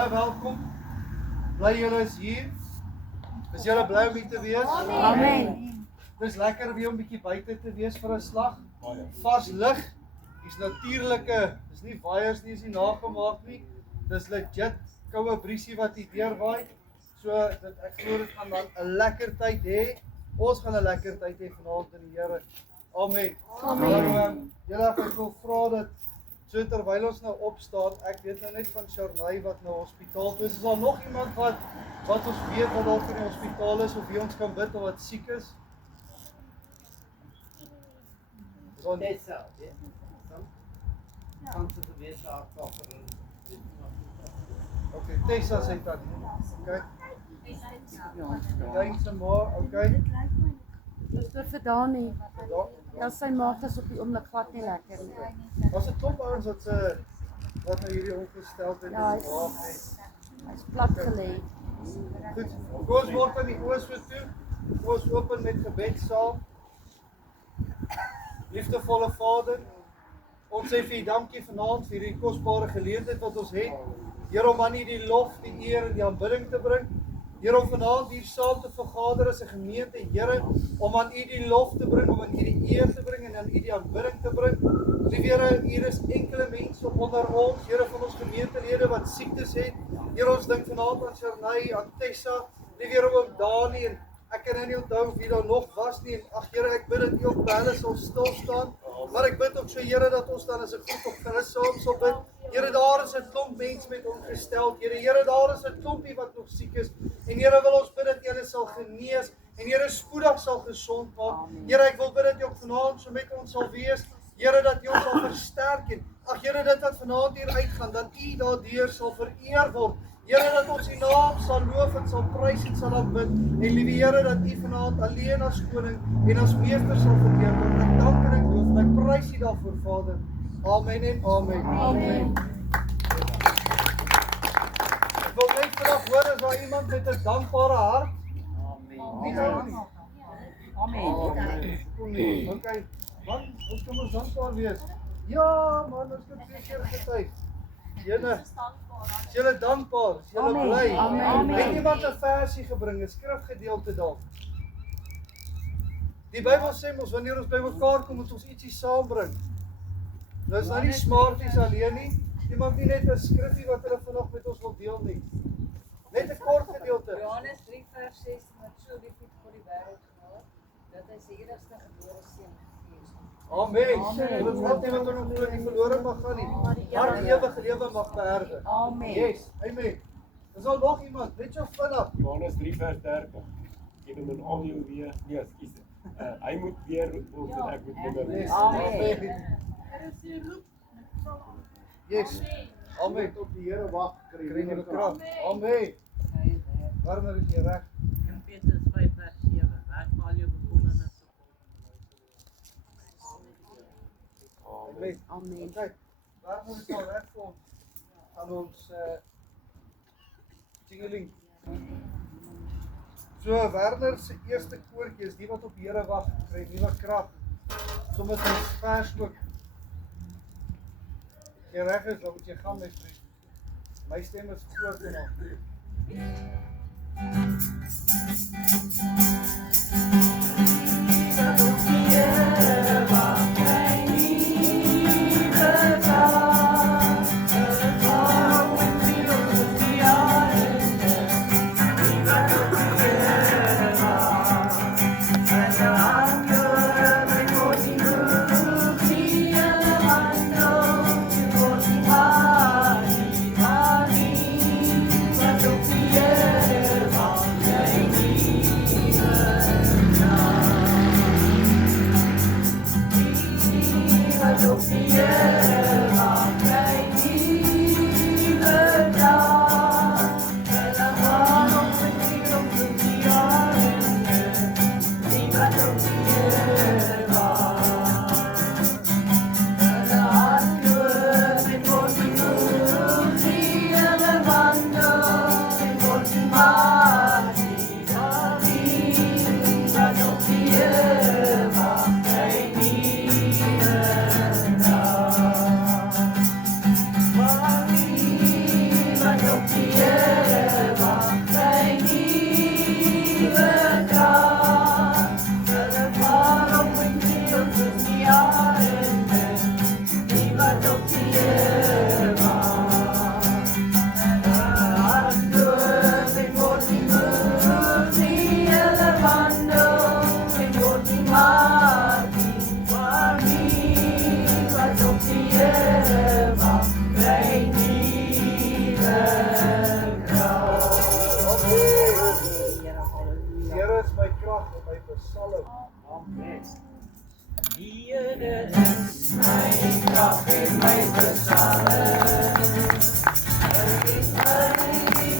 Baie welkom. Bly julle is hier. Is julle bly om hier te wees? Amen. Dis lekker weer om 'n bietjie buite te wees vir 'n slag. Vars lig. Dis natuurlike, dis nie waaiers nie, is nie nagemaak nie. Dis legit koue briesie wat hier deurwaai. So ek glo dit gaan dan 'n lekker tyd hê. Ons gaan 'n lekker tyd hê vanaand in die Here. Amen. Amen. Julle ek wil vra dat so terwyl ons nou opstaan, ek weet nou net van Sharnay wat nou hospitaal toe is. Is daar nog iemand wat ons weet wat dalk in die hospitaal is of wie ons kan bid of wat siek is? Tessa, kan ze geweest afkomen. Okay, Tessa sê dit. Okay. Dink se maar, okay. Dis vir Dani. Ja, sy maag is op die oomblik glad nie lekker nie. Was 'n klomp ouens wat nou hierdie ongesteldheid Ja, in die maag het. Hy's plat gelê. Goed. Kom ons word aan die oë so toe. Kom ons open met gebed saam. Liefdevolle Vader, ons sê vir U dankie vanaand vir hierdie kosbare geleentheid wat ons het. Here om aan U die lof, die eer en die aanbidding te bring. Here om vanaand hier saam te vergader as 'n gemeente, Here, om aan U die lof te bring, om aan U die eer te bring en aan U die aanbidding te bring. Liewe Here, hier is enkele mense onder ons, Here van ons gemeentelede wat siektes het. Here, ons dink vanaand aan Sharnay, aan Tessa, liewe Here oom Dani en ek kan nou nie onthou wie daar nog was nie. Ag Here, ek bid dat U op hulle sal stil staan. Maar ek bid ook so Here dat ons dan as 'n groep op hulle saam sal bid. Here, daar is 'n klomp mense met ongesteldhede. Here, daar is 'n klompie wat nog siek is. En Here, wil ons bid dat U hulle sal genees en Here spoedig sal gesond maak. Here, ek wil bid dat U ook vanaand so met ons sal wees. Here, dat U ons sal versterk en ag Here, dit wat vanaand hier uitgaan, dat U daardeur sal vereer word. Here, dat ons U naam sal loof en sal prys en sal aanbid. En liewe Here, dat U vanaand alleen as koning en as meester sal verheer word. Ek dank en ek loof en ek prys U daarvoor, Vader. Amen en amen. Amen. Ek wil net vandag hoor, is daar iemand met 'n dankbare hart? Wie nou nie? Amen. Okay, man, ons kan ons dankbaar wees. Ja, man, ons het seker getyd. Julle, is julle dankbaar, is julle Amen. bly. Amen. Het iemand 'n versie gebring, 'n skrifgedeelte dalk? Die Bybel sê mos wanneer ons bymekaar kom, moet ons ietsie saambring. Nou is nou nie smarties alleen nie. Iemand nie net 'n skrifgie wat hulle vanoggend met ons wil deel nie. Net 'n kort gedeelte. Johannes 3 vers 6, wat so lief het God die wêreld gehad, dat hy sy enigste gebore seun gegee het. Amen. Dit word nie wat ons nog glo nie verlore mag gaan nie. Maar die ewige lewe mag beerwe. Amen. Yes, amen. Is al nog iemand, net so vinnig. Johannes 3 vers 30. Gee hom in al jou weer. Nee, ekskuus. Hy moet weer roep en ek moet nimmer. Yes, Amen. Yes. Amen. Op die Here wag, Kry jy krag? Amen. Warmer is jy reg? In Petrus 5 vers 7, werk vir al jou bekommernis op God. Amen. Amen. Kyk, warmer is al reg vir ons. Aan ons jingeling. So Werner se eerste koortjie is die wat op die Here wag, kry nuwe krag. Sommige ons vers ook. As jy reg is, dan moet jy gaan my vriend. My stem is groot en al. Amen. Die Here is my krag en my versameling. Hy is my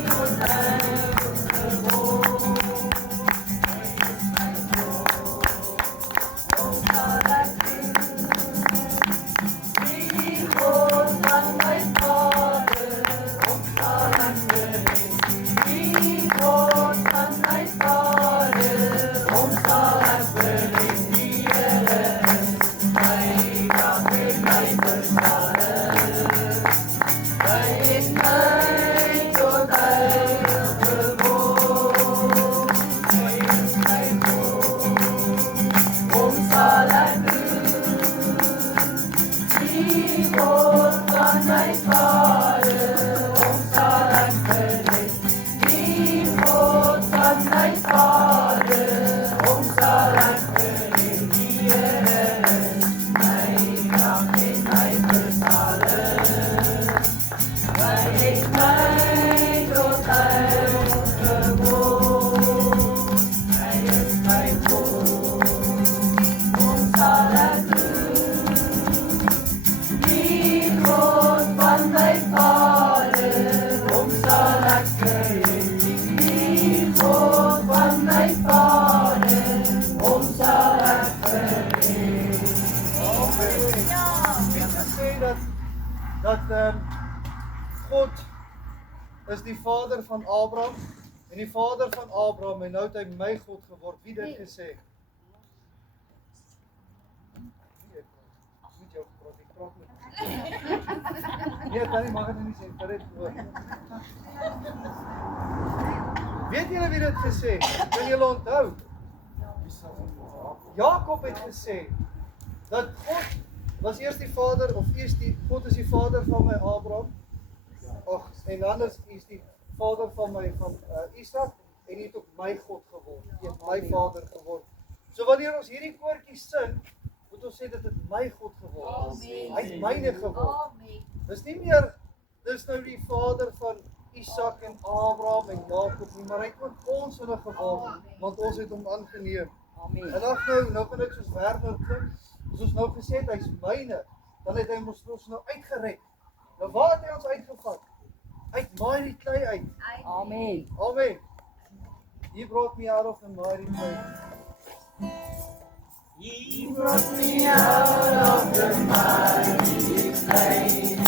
konyn gewoon. Hy is my God. Hom sal ek dien. Die God van my Vader, hom sal ek dien. Die God van my Vader, hom sal ek dien. Die Here is my krag en my versameling. Hy het my tot heilig geword. Hy is my God, hom sal ek dien. Die God van my Vader, hom sal ek dien. Die God van my Vader, hom sal ek dien. Die Here is my krag en my versameling. Hy het my tot heilig geword. Hy is my God, hom sal ek dien. Die God van my Vader, hom sal ek dien. Die God van my Vader, hom sal ek dien. Wie het gesê dat God is die vader van Abraham en die vader van Abraham en nou het hy my God geword. Wie het dit gesê? Ek moet jou praat, ek praat met. Nee, Tannie mag dit nie sê, kan dit hoor. Weet julle wie dit gesê? Kan julle onthou? Jakob het gesê dat God was eers die vader of God is die vader van my Abraham. Ag, en dan is die vader van Isak en hy het ook my God geword. Hy het my vader geword. So wanneer ons hierdie koortjie sing, moet ons sê dit het my God geword. Hy het myne geword. Dis nie meer dis nou die vader van Isak en Abraham en Jakob nie, maar hy het ook ons in 'n geword, want ons het hom aangeneem. En ag nou kan ek soos Werner klink, as ons nou gesê het hy's myne, dan het hy ons nou uitgered. Nou waar het hy ons uitgevat? Uit mighty clay uit. Amen. Amen. He brought me out of the mighty clay. He brought me out of the mighty clay.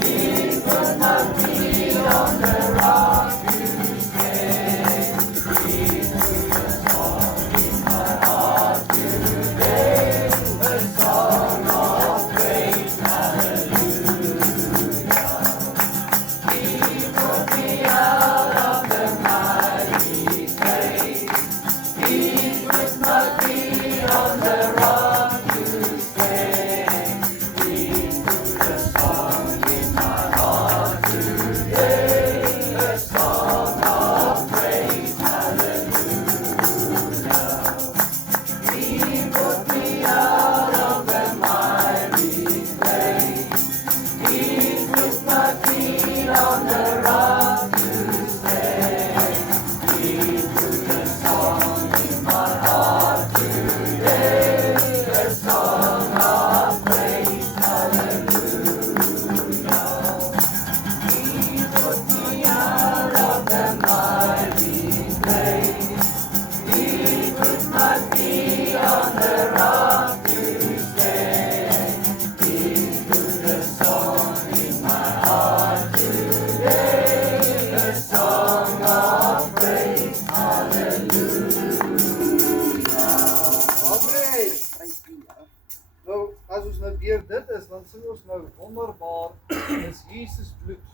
He put my feet on the rock to stay. He put a song in my heart today, a song of praise, hallelujah. He brought me out of the mighty clay. He put my feet on the rock to stay. He put a song in my heart today, a song of praise, hallelujah. He put me out of the mighty clay. He put my feet on the rock to stay. He put a song in my heart today, a song of praise, hallelujah. He put me out of the mighty clay. He put my feet on the rock to stay. He put a song in my heart today, a song of praise, hallelujah. Amen. Nou, as ons nou weer dit is, dan sing ons nou wonderbaar is Jesus bloed.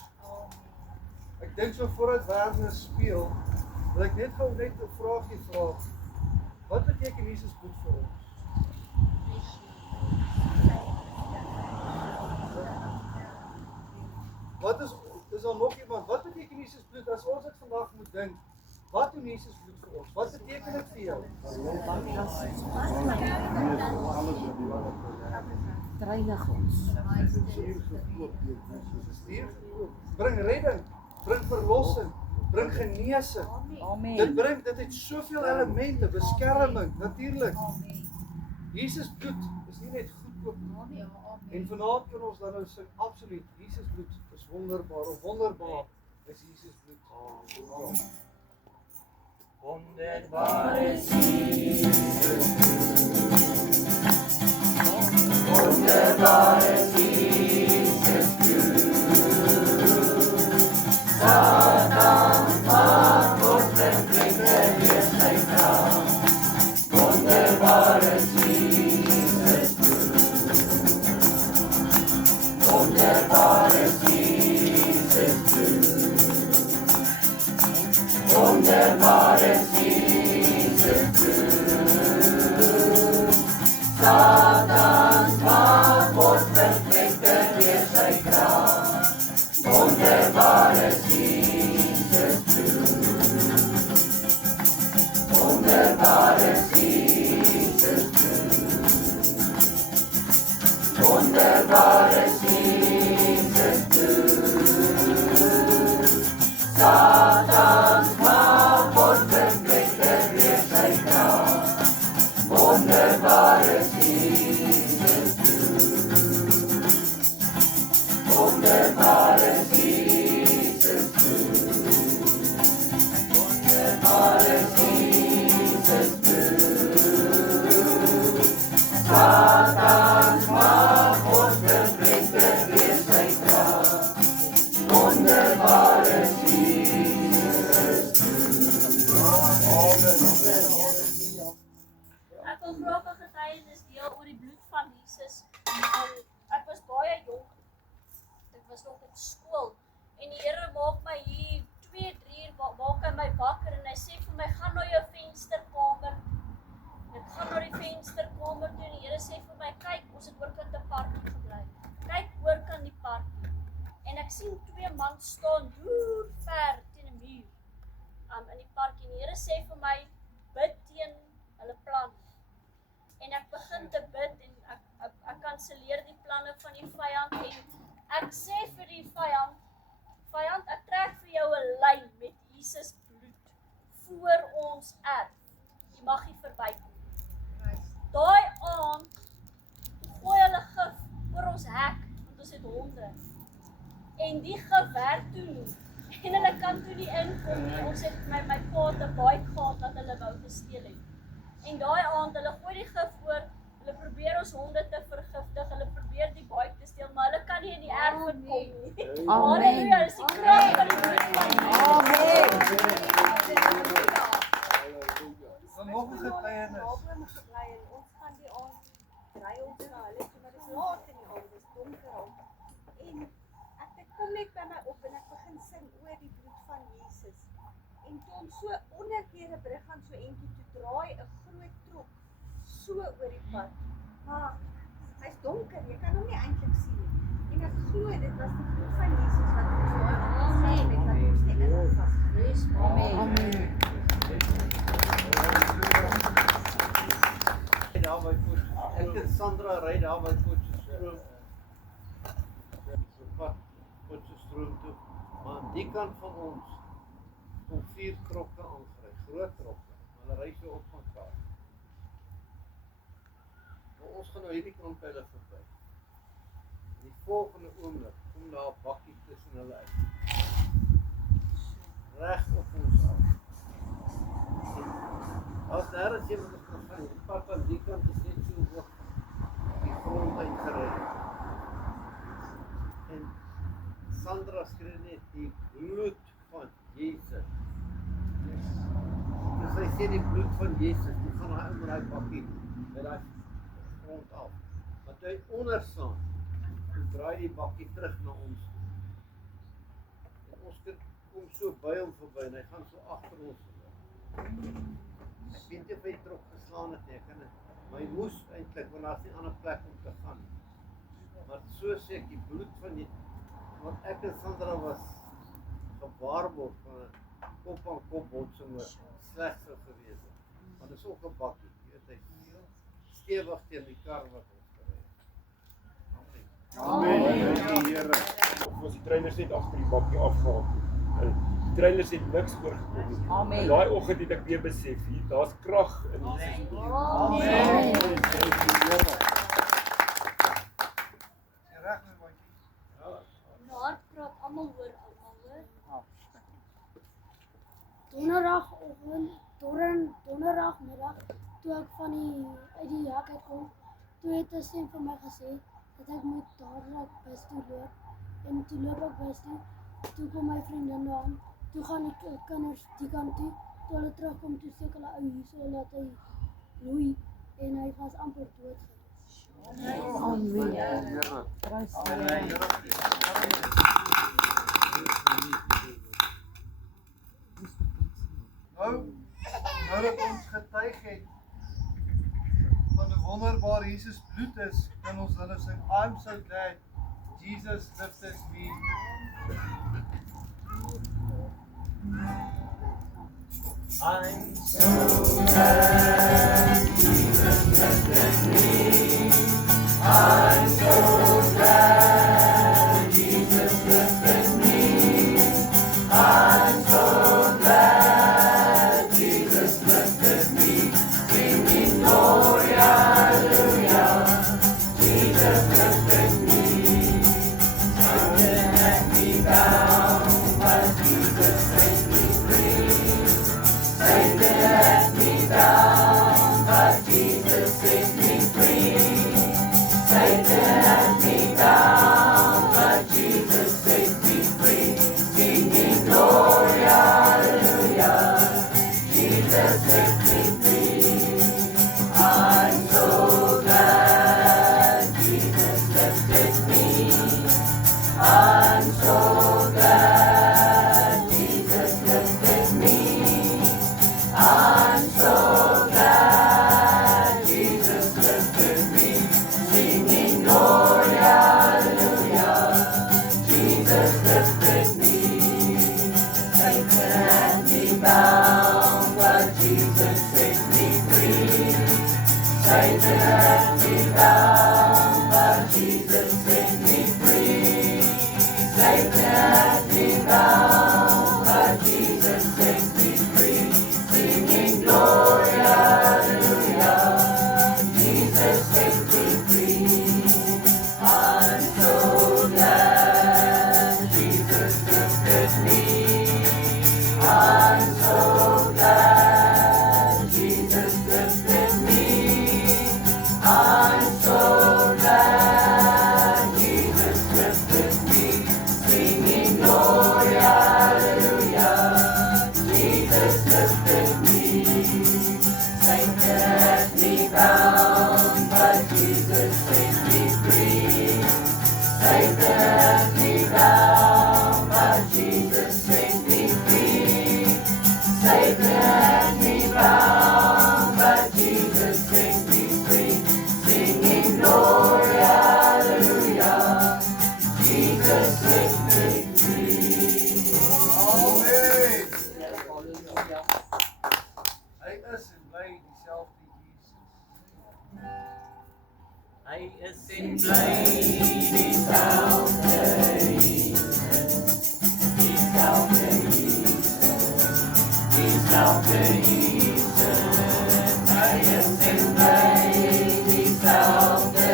Ek dink so voordat Werner speel, wil ek net gou net 'n vraagie vra. Wat beteken Jesus bloed vir ons? Wat is daar nog iemand? Wat beteken Jesus bloed as ons dit vandag moet dink? Wat doen Jesus bloed vir ons? Wat beteken dit vir jou? Reinig ons. Bring redding, bring verlossing, bring genesing. Amen. Dit het soveel elemente, beskerming, natuurlik. Jesus bloed is nie net goedkoop nie. En vanaand kan ons dan nou sing absoluut Jesus bloed is wonderbaar. Of wonderbaar is Jesus bloed. Amen. Wonderbaar is Jesus wonderbaar is Jesus Satan maak ons verpligter weer sy kraag. Wonderbaar is Jesus wonderbaar is Jesus wonderbaar is Jesus Satan maak ons verpligter weer sy kraag. Wonderbaar is Jesus wonderbaar is Jesus wonderbaar is Jesus Satan maak ons verpligter weer sy kraag. Wonderbaar is Jesus wonderbaar is Jesus wonderbaar is Jesus Satan maak ons verpligter weer sy kraag. Wonderbaar is Jesus Amen. Ek wil graag 'n getuienis deel oor die bloed van Jesus. Ek was baie jonk. Ek was nog in skool en die Here maak my hier 2-3 uur maak hy my wakker en hy sê vir my gaan na jou vensterkamer. Ek gaan na die vensterkamer toe en die Here sê vir my kyk ons het oorkant 'n parkie gebly. Kyk oorkant die parkie. En ek sien 2 mans staan deur ver teen 'n muur. In die parkie en die Here sê vir my bid teen hulle plan. En ek begin te bid en ek kanselleer die planne van die vyand en ek sê vir die vyand, ek trek vir jou 'n lyn met Jesus bloed voor ons erf. Jy mag nie verbykom. Daai aand gooi hulle gif oor ons hek want ons het honde. En die gif werk toe nie. En hulle kan toe nie inkom nie. Ons het my pa het 'n bike gehad dat hulle wou gesteel het. En daai aand, hulle gooi die gif oor, hulle probeer ons honde te vergiftig, hulle probeer die bike te steel, maar hulle kan nie in die erf kom nie. Halleluja, dis die krag van die bloed van Jesus. Amen. Nog 'n getuienis. Ons gaan die aand ry ons na hulle toe, maar dis laat in die aand, dis donker al. En ek kom net by my op en ek begin sing oor die bloed van Jesus. En toe ons so onder deur 'n brug gaan so entjie toe draai 'n groot trok so oor die pad. Maar hy's donker, jy kan hom nie eintlik sien nie. En ek glo dit was die bloed van Jesus wat ons so aangesien het dat ons nie ingevas het. Amen. Amen. Daar by Potchefstroom. Ek en Sandra ry daar by Potchefstroom. So pad Potchefstroom toe. Maar aan die kant van ons kom 4 trokke aangery, groot trokke. Hulle ry so op van Kaap. Maar ons gaan nou hierdie kant by hulle verby. Die volgende oomblik kom daar 'n bakkie tussen hulle uit. Reg op ons af. As daar is iemand wat kan gaan, die pad aan die kant is net so hoog die grond uitgery. En Sandra skree net die bloed van Jesus. Dus hy sê die bloed van Jesus, die gaan hy onder die bakkie by die grond af. Maar toe hy onder staan, toe draai die bakkie terug na ons toe. En ons kind kom so by hom verby en hy gaan so agter ons verby. Ek weet nie of hy trok geslaan het nie, maar hy moes eintlik, want daar's nie 'n ander plek om te gaan. Maar so sê ek, die bloed van die, want ek en Sandra was gewaarborg van 'n kop-aan-kop botsing wat sleg sou gewees het. Want dit is ook 'n bakkie, jy weet hy stewig teen die kar wat ons gery het. Amen. Dankie Here. Ons die trainers net agter die bakkie afgehaal. trailers het niks oorgekom nie. Amen. En daai oggend het ek weer besef, daar's krag in Jesus bloed. Amen. Jy reg my maatjie. In my hart praat almal hoor almal hoor. Donderdagmiddag, toe ek uit die jak uitkom, toe het 'n stem vir my gesê dat ek moet dadelik bus toe loop. En toe loop ek bus toe kom my vriendin aan, toe gaan die kinders die kant toe, toe hulle terugkom, toe steek hulle ou hierso laat hy bloei en hy was amper dood gewees. Amen. Prys die Here. Nou dat ons getuig het van 'n wonderbare Jesus bloed is, kan ons dan sing I'm so glad Jesus lifted me. I'm so glad Jesus lifted me. I'm so glad Jesus lifted me. I'm so glad Jesus lifted me. Singing glory, hallelujah. Jesus lifted me. Satan had me bound, but Jesus set me free. Satan had me bound, but Jesus set me free. Satan had me bound, but Jesus set me free. Singing glory, hallelujah. Jesus set me free. I'm so glad Jesus lifted me. I'm so glad Jesus lifted me. I'm so glad Jesus lifted me. Singing glory, hallelujah. Jesus lifted me. Satan had me bound, but Jesus set me free. Satan had me bound, but Jesus set me free. Satan had me bound, but Jesus set me free. Singing glory, hallelujah. Jesus set me free. I'm so glad Jesus lifted me. I'm so glad Jesus lifted me. I'm so glad Jesus lifted me. Singing glory, hallelujah. Jesus lifted me. Satan had me bound, but Jesus set me free. Satan had me bound, but Jesus set me free. Satan had me bound, but Jesus set me free. Singing glory, hallelujah. Jesus set me free. Amen. Hy is en bly dieselfde Jesus. Hy is en bly dieselfde Jesus. Dieselfde Jesus. Dieselfde Jesus. Hy is en bly dieselfde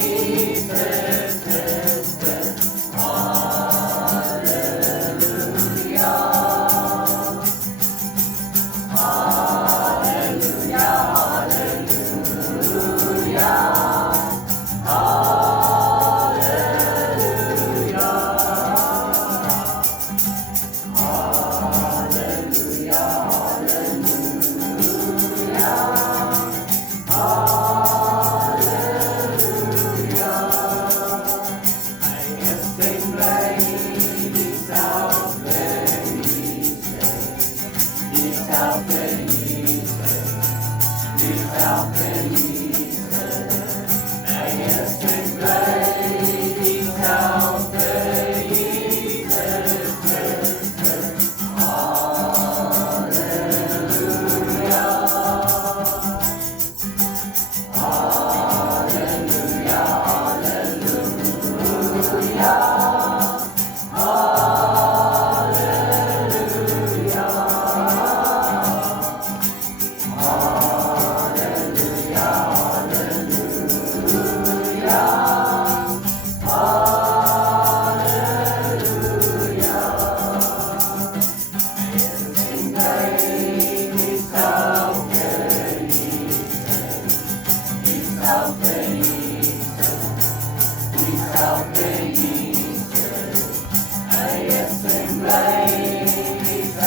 Jesus. Christus. Halleluja. Halleluja, halleluja. Hallelujah, hallelujah.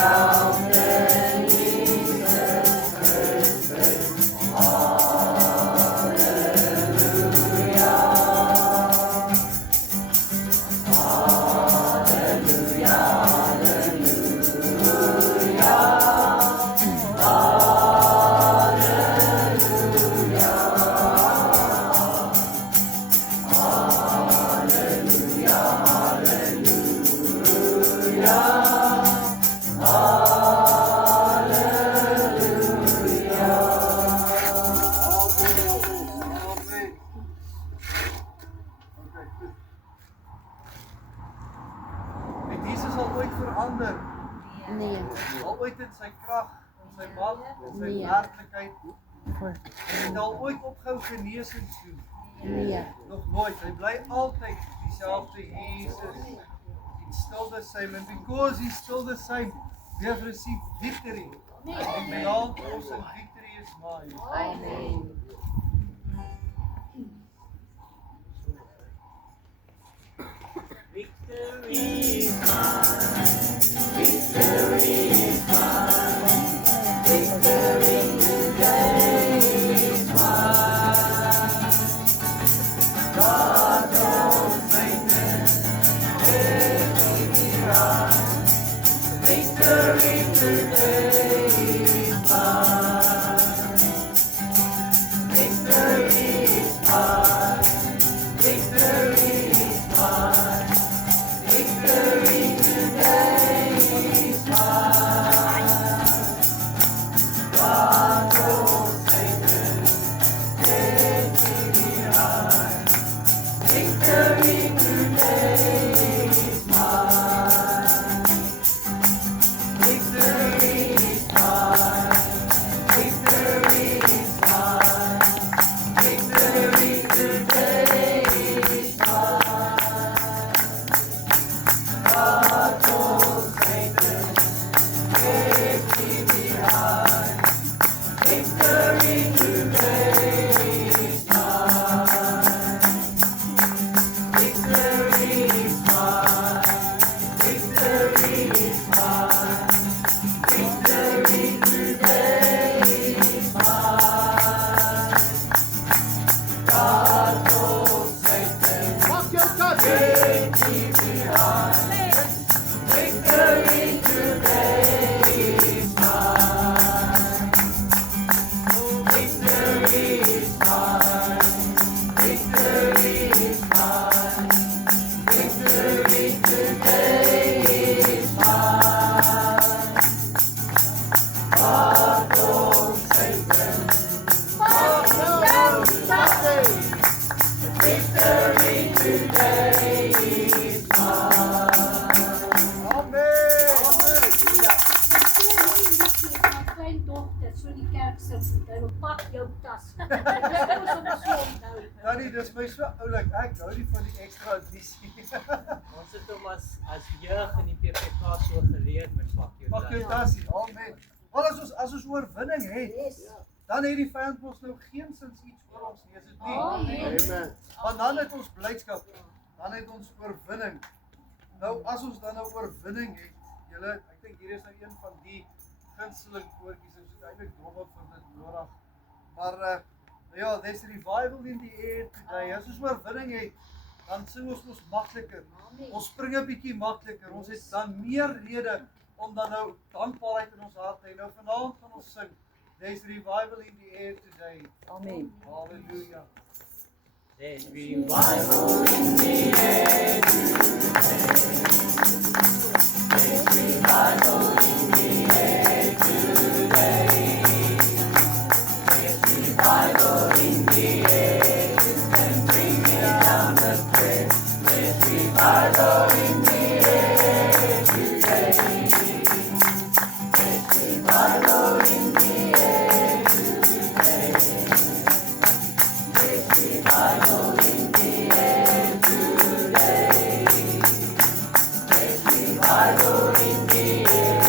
Amen. Okay, goed. Het Jesus al ooit verander? Nee. Al ooit in sy krag, in sy mag, in sy Nee. werklikheid? Het hy al ooit opgehou genesings doen? Nee. Nog nooit. Hy bly altyd dieselfde Jesus. He's still the same, and because he's still the same, we have received victory. And beyond us and victory is mine. Amen. Tannie, dis my so oulik. Ek hou nie van die ekstra addisie. Ons het hom as jeug in die PPK so geleer met pak jou tassie. Amen. Wel as ons oorwinning het, dan het die vyand ons nou geen sins iets oor ons nie, is dit nie? Amen. Want dan het ons blydskap, dan het ons oorwinning. Nou as ons dan nou oorwinning het, julle, ek dink hier is nou een van die gunsteling woordjies, ons het eintlik dromme vir dit nodig. Maar ja, there's revival in the air today. As ons oorwinning het, dan sing ons mos makliker. Ons spring 'n bietjie makliker. Ons het dan meer rede om dan nou dankbaarheid in ons hart te hê. Nou vanaand gaan ons sing. There's revival in the air today. Amen. Hallelujah. There's revival in the air today. There's revival in the air today. There's revival in the air. And bring me down the prayer. There's revival in the air today. There's revival in the air today. There's revival in the air today. There's revival in the air.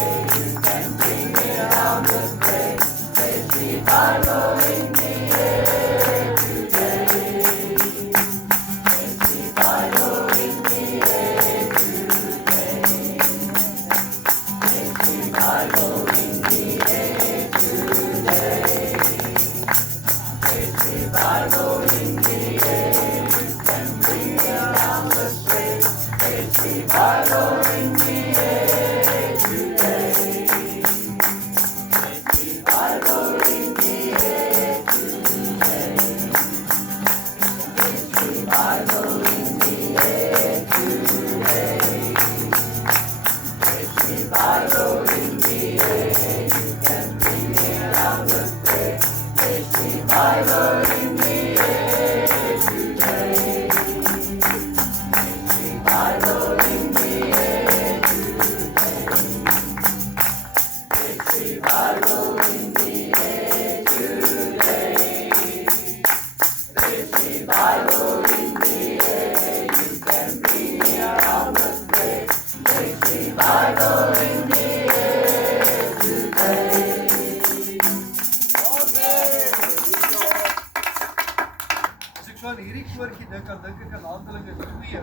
As ek so aan hierdie koortjie dink, dan dink ek aan Handelinge 2,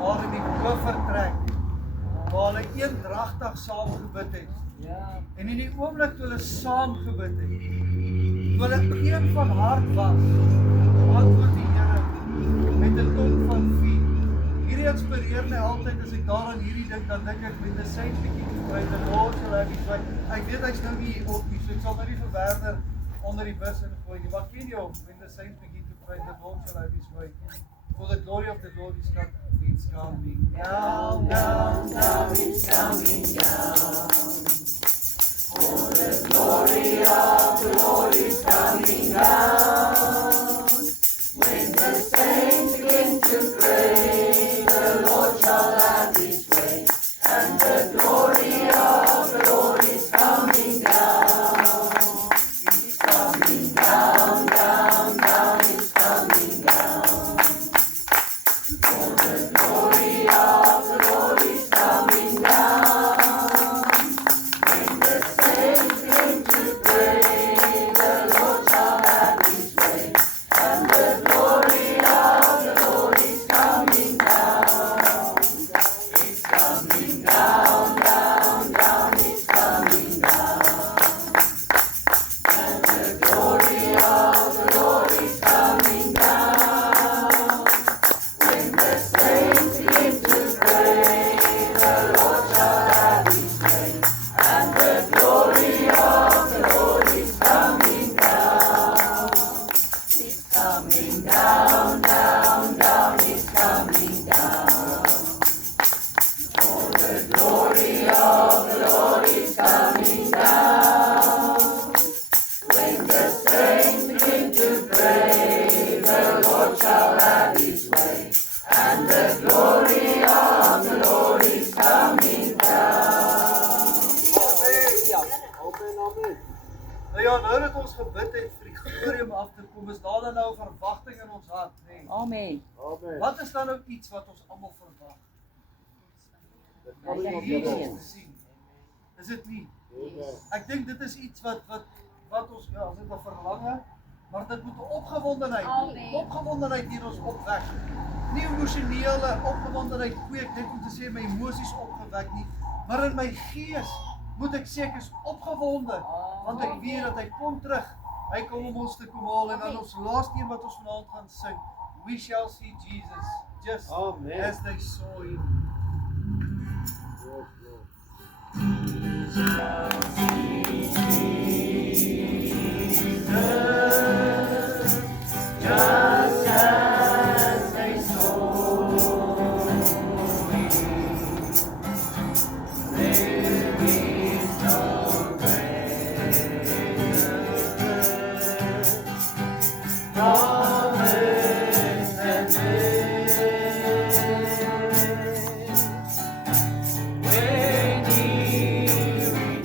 waar in die koorvertrek, waar hulle eendragtig saam gebid het. En in die oomblik toe hulle saam gebid het, toe hulle een van hart was, antwoord die Here met 'n tong van vuur. Hierdie inspireer my altyd as ek daaraan hierdie dink, dan dink ek met 'n saint bietjie te kry, the Lord shall have his way. Ek weet hy's nou nie hier op nie, so ek sal nou nie vir Werner onder die bus ingooi nie. Maar ken jy hom, when the saint begin to pray, the Lord shall have his way. For the glory of the Lord is coming, it's coming down, down, down, it's coming down. For the glory of the Lord is coming down. When the saints begin to pray, the Lord shall have his way, and the glory of the Lord is coming down. It's coming down, down, down, it's coming down. For the glory of the Lord is coming down. When the saints begin to pray, the Lord shall have his way, and the glory of the Lord is coming down. It's coming down, down, down, it's coming down. And the glory of the Lord is coming down. When the saints begin to pray, the Lord shall have his way, and the glory of the Lord is coming down. It's coming down, down, down, it's coming down. For the glory of the Lord is coming down. When the saints begin to pray, the Lord shall have his way, and the glory of the Lord is coming down. Amen. Nou ja, nou dat ons gebid het vir die glorie om af te kom, is daar dan nou verwagting in ons hart, nee. Amen. Wat is dan nou iets wat ons almal verwag? Om Jesus te sien. Is dit nie? Ek dink dit is iets wat ons, ja, as dit 'n verlange, maar dit moet 'n opgewondenheid hier ons opwek. Nie emosionele opgewondenheid kweek net om te sê my emosies opgewek nie, maar in my gees moet ek sê ek is opgewonde, want ek weet dat hy kom terug. Hy kom om ons te kom haal, en dan ons laaste een wat ons vanaand gaan sing, we shall see Jesus just as they saw him. Just as they saw him, there is no greater promise than this. When he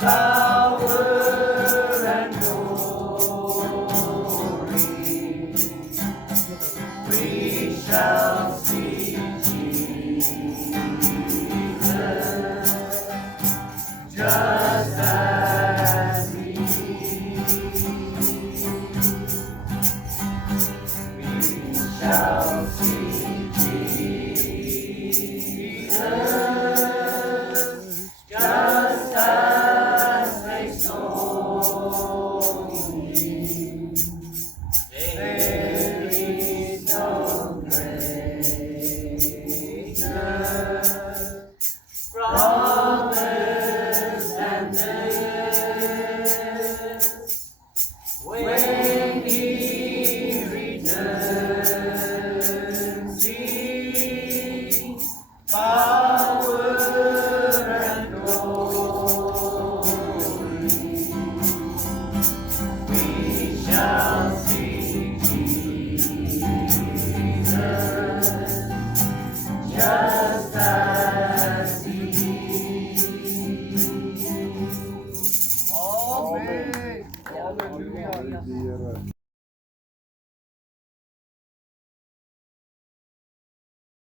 power and glory. We shall see Jesus just as He is. We shall see Jesus just as they saw Him. There is no greater brothers than this. When He returns, see power and glory. We shall see Jesus just as